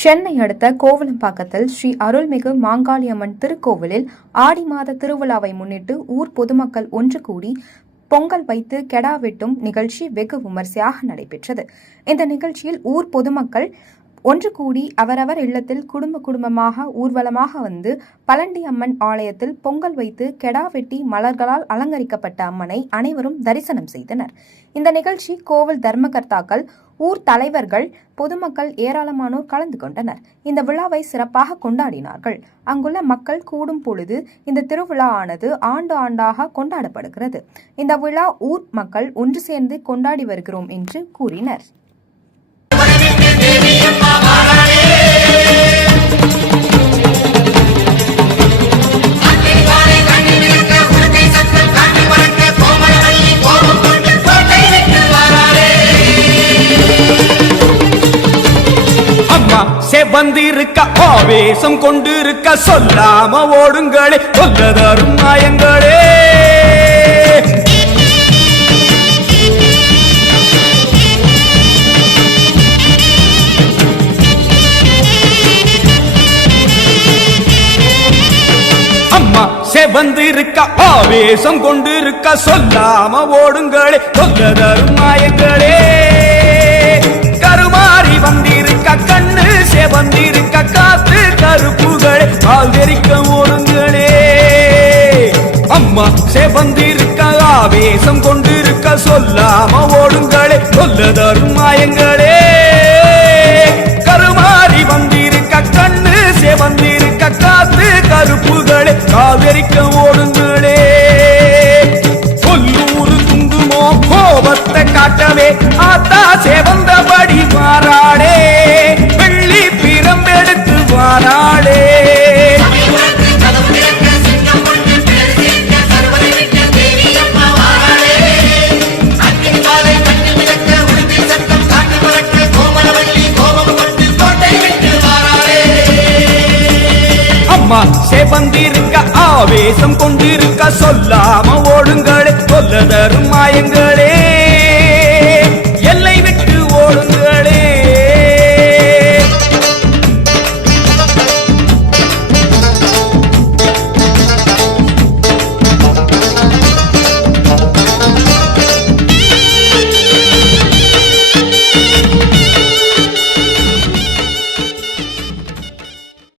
சென்னை அடுத்த கோவலம்பாக்கத்தில் ஸ்ரீ அருள்மிகு மாங்காளியம்மன் திருக்கோவிலில் ஆடி மாத திருவிழாவை முன்னிட்டு ஊர் பொதுமக்கள் ஒன்று கூடி பொங்கல் வைத்து கெடா வெட்டும் நிகழ்ச்சி வெகு விமர்சையாக நடைபெற்றது. இந்த நிகழ்ச்சியில் ஊர் பொதுமக்கள் ஒன்று கூடி அவரவர் இல்லத்தில் குடும்பமாக ஊர்வலமாக வந்து பழண்டி அம்மன் ஆலயத்தில் பொங்கல் வைத்து கெடா வெட்டி மலர்களால் அலங்கரிக்கப்பட்ட அம்மனை அனைவரும் தரிசனம் செய்தனர். இந்த நிகழ்ச்சி கோவில் தர்மகர்த்தாக்கள், ஊர் தலைவர்கள், பொதுமக்கள் ஏராளமானோர் கலந்து கொண்டனர். இந்த விழாவை சிறப்பாக கொண்டாடினார்கள். அங்குள்ள மக்கள் கூடும் பொழுது இந்த திருவிழா ஆனது ஆண்டாக கொண்டாடப்படுகிறது. இந்த விழா ஊர் மக்கள் ஒன்று சேர்ந்து கொண்டாடி வருகிறோம் என்று கூறினர். செவந்திருக்க ஆவேசம் கொண்டிருக்க சொல்லாம ஓடுங்களே, சொல்லதரும் மாயங்களே. அம்மா செவந்திருக்க ஆவேசம் கொண்டிருக்க சொல்லாம ஓடுங்களே, சொல்லதரும் மாயங்களே. கருமாறி வந்திருக்க கண்ணு செவந்திருக்க காத்து கருப்புகளே, கால்வெறிக்க ஓடுங்களே. அம்மா செவந்திருக்க ஆவேசம் கொண்டிருக்க சொல்லாம ஓடுங்களே, சொல்லதரும் மாயங்களே. கருமாறி வந்திருக்க கண்ணு செவந்திருக்க காத்து கருப்புகளே, கால்வெறிக்க ஓடுங்களே. கொல்லூரு குங்குமோ கோபத்தை காட்டவே ஆத்தா செவந்தபடி மாறாளே, வெள்ளி பிரம்பெடுத்து வாராளே. அம்மா செவந்திருக்க ஆவேசம் கொண்டிருக்க சொல்லாம ஓடுங்களே, சொல்லதரும் மாயங்களே.